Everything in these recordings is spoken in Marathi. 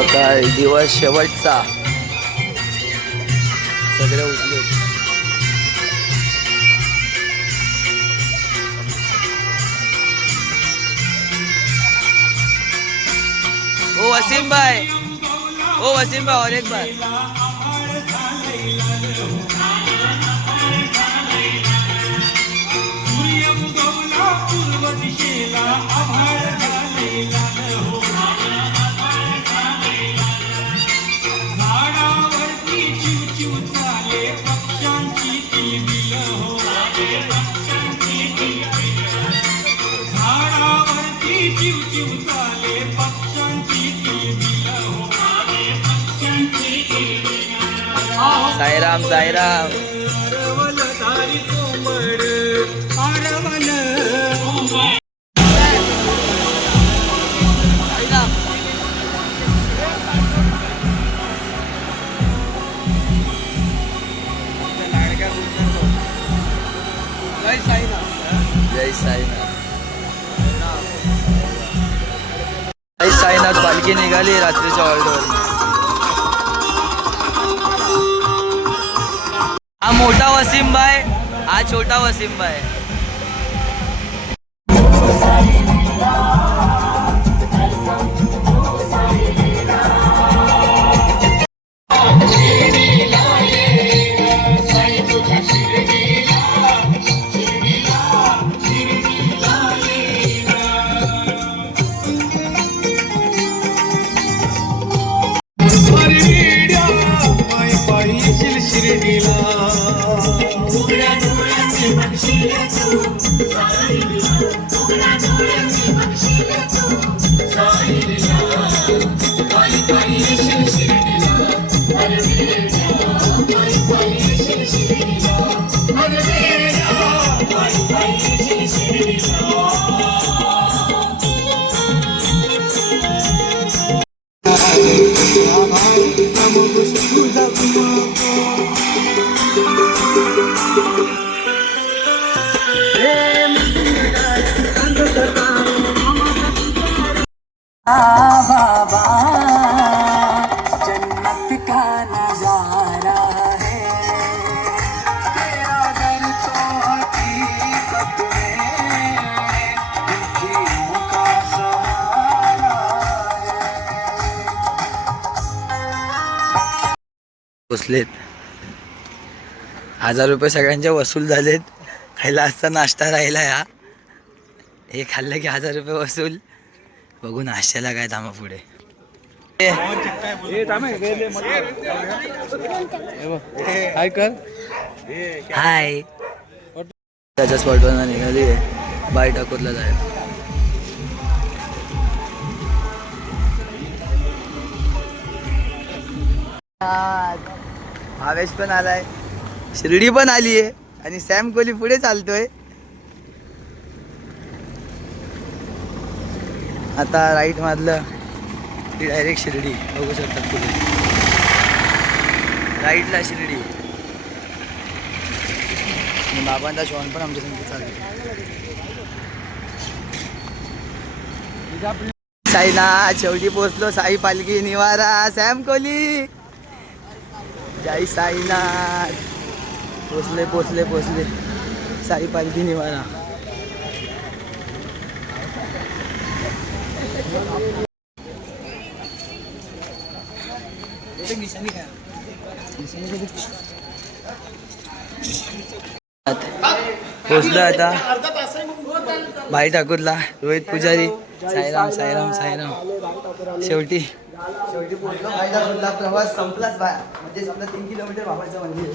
सकाळ दिवस शेवटचा सगळे उठले. ओ वसीम भाई, ओ वसीम भाई और एक बार. साईराम साईराम. जय साईनाथ. जय साईनाथ पालखी निघाली रात्रीच्या ऑर्डर. हा मोठा वसीम भाई, हा छोटा वसीम भाई. बाबा जन्नत का नजारा है तेरा दर तो हकीकत में दिलों का सहारा है. पोचलेत. 1000 रुपये सगळ्यांचे वसूल झालेत. खायला असता नाश्ता राहिला. या हे खाल्लं की 1000 रुपये वसूल. बघू नाश्त्याला काय थांबा पुढे. हाय कर. हाय. त्याच्या स्पॉटवर निघाली आहे बाय ठाकूरला जायला. भावेश पण आलाय, शिर्डी पण आली आहे आणि सॅम कोहली पुढे चालतोय. आता राईट मारलं की डायरेक्ट शिर्डी बघू शकतात पुढे. राईटला शिर्डी. बाबांचा शॉन पण आमच्या संग चालू. साईनाथ शेवटी पोचलो. साई पालखी निवारा सॅम कोहली. जय साईनाथ. पोचले पोचले पोचले. साई पालखी निवारा. पोचलो आता भाई ठाकूरला. रोहित पुजारी. साईराम साईराम साईराम. शेवटी पोचलो भाई ठाकूरला. प्रवास संपलाच म्हणजे समजा 3 किलोमीटर बाबाचं मंदिर.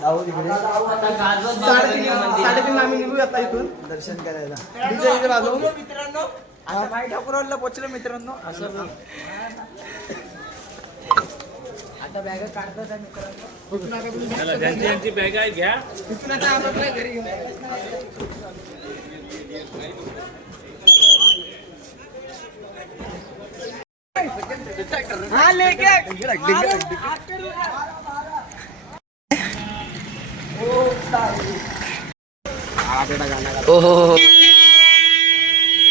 जाऊ तिकडे 3:30 आम्ही निघू आता इथून दर्शन करायला. मित्रांनो भाई ठाकूरला पोचलो मित्रांनो. असं आता बॅग काढतात मित्रांनो. ज्यांची बॅग आहे घ्या. इथून आता आपल्या घरी घेऊन हाँ लेके ओहो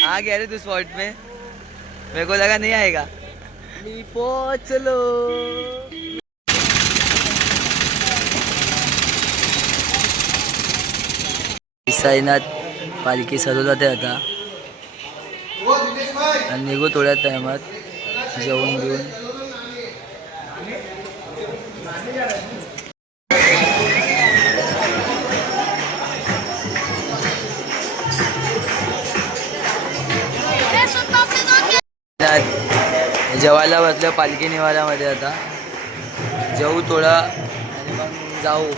आ गया रे तू स्पॉट में. मेरे को लगा नहीं आएगा. आम्ही पोचलो. साईनाथ पालखी सर्व जाते आता आणि निघू थोड्या टायमात जेवून घेऊन. जेवायला बसलं पालखी निवाऱ्यामध्ये. आता जेवू थोडा आणि मग जाऊ.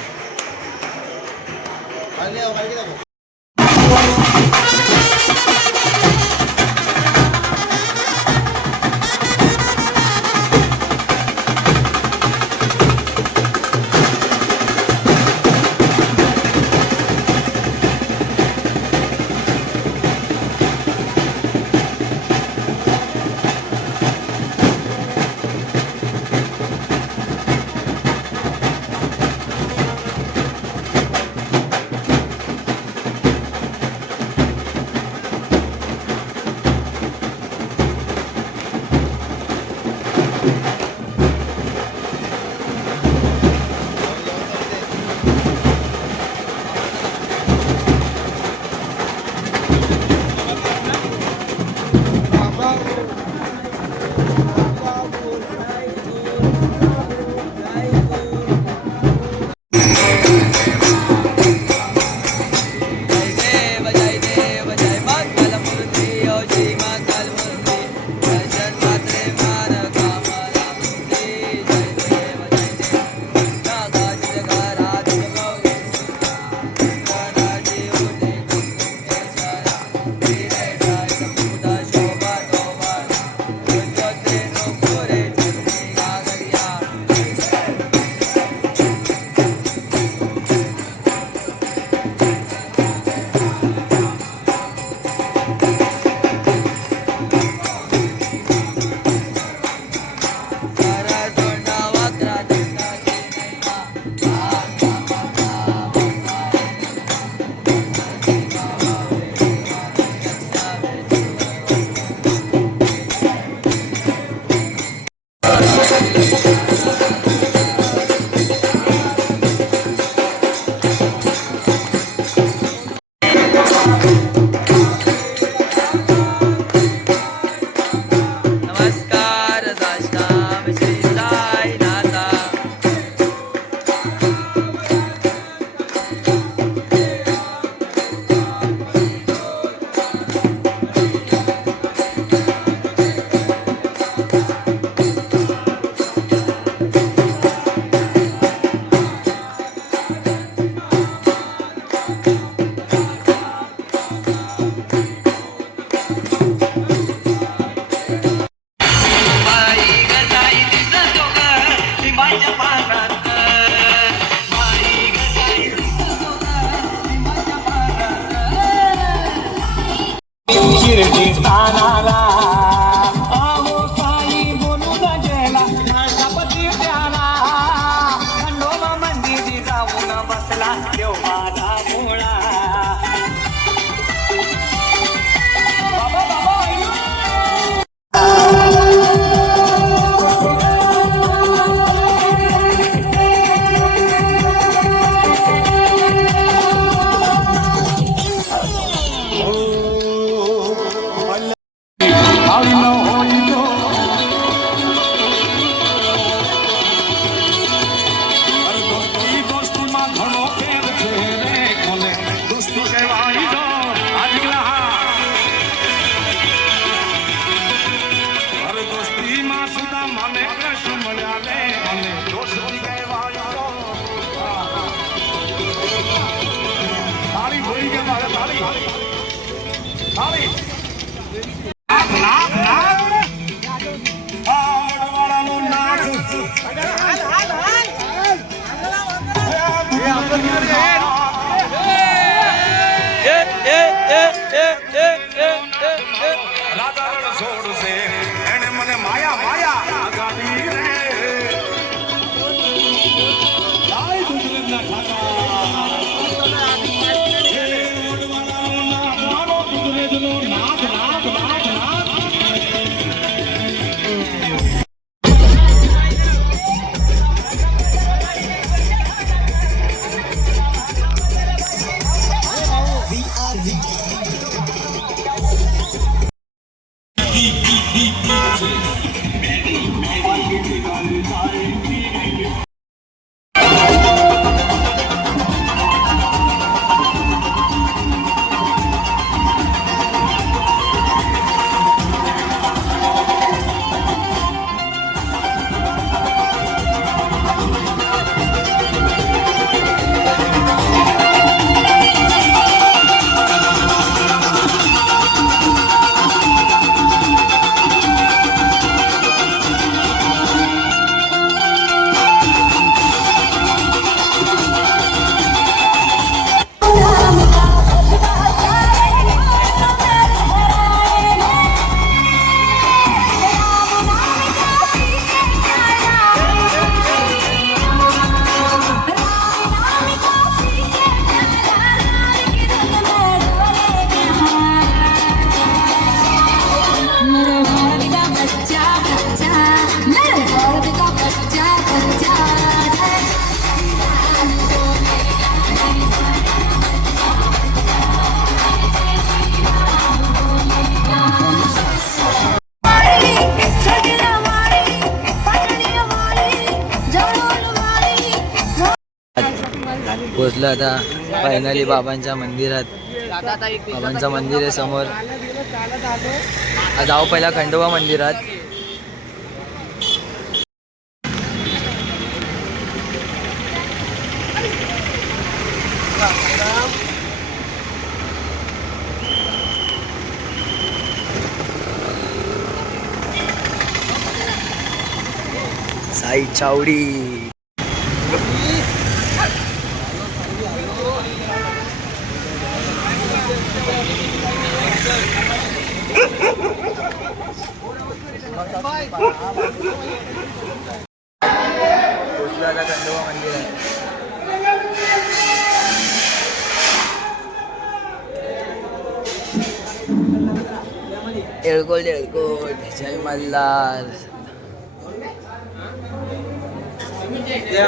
पोहोचलो आता फायनली बाबांच्या मंदिरात. बाबांचं मंदिर आहे समोर. जाऊ पहिला खंडोबा मंदिरात. साई चावडी. खंडोबा मंदिर आहे. येळकोट येळकोट जय मल्हार.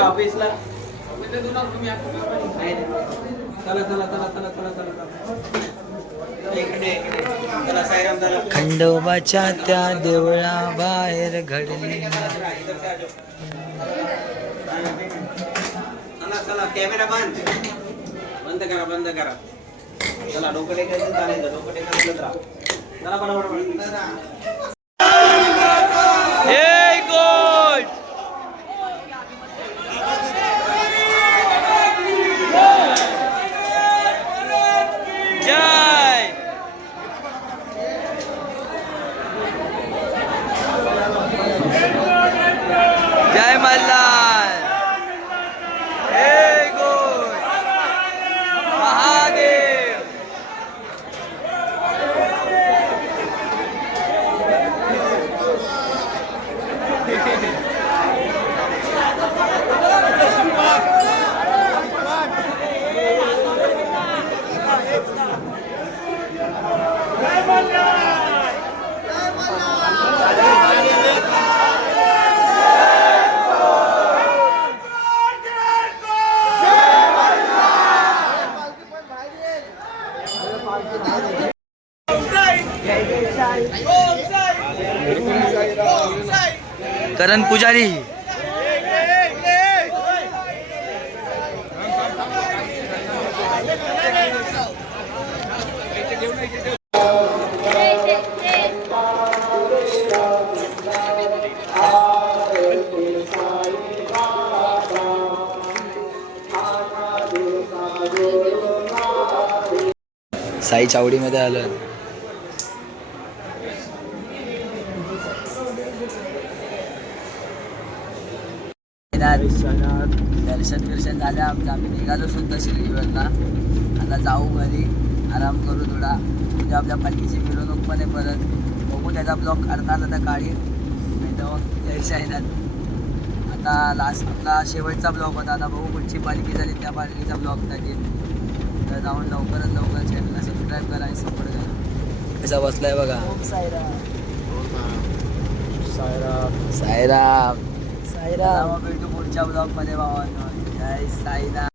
ऑफिसला खंडोबाच्या त्या देवळा बाहेर घडली. चला कॅमेरा बंद बंद करा बंद करा. चला डोकं टेकायचं चालायचं. डोकं टेकायचं चला पटापट. जय मल्हार. जय गोड महादेव. करण पुजारी. साई चावडीमध्ये आलो. दर्शन बिर्शन झालं आमचं. आम्ही निघालो सुद्धा शिर्डीवरला. आता जाऊ घरी, आराम करू थोडा. उद्या आपल्या पालखीची मिरवणूक पण आहे परत. बघू त्याचा ब्लॉग काढता आला तर काढी, नाही तर मग जय साईनाथ. आता लास्ट आपला शेवटचा ब्लॉग होता. आता बघू कुठची पालखी झाली त्या पालखीचा ब्लॉग टाकेल. तर जाऊन लवकरात लवकर चॅनलला सबस्क्राईब करा, सपोर्ट करा. कसा बसलाय बघा. साईराम साईराम साईराम. भेटू पुढच्या ब्लॉग मध्ये भावांनो. जय साईनाथ.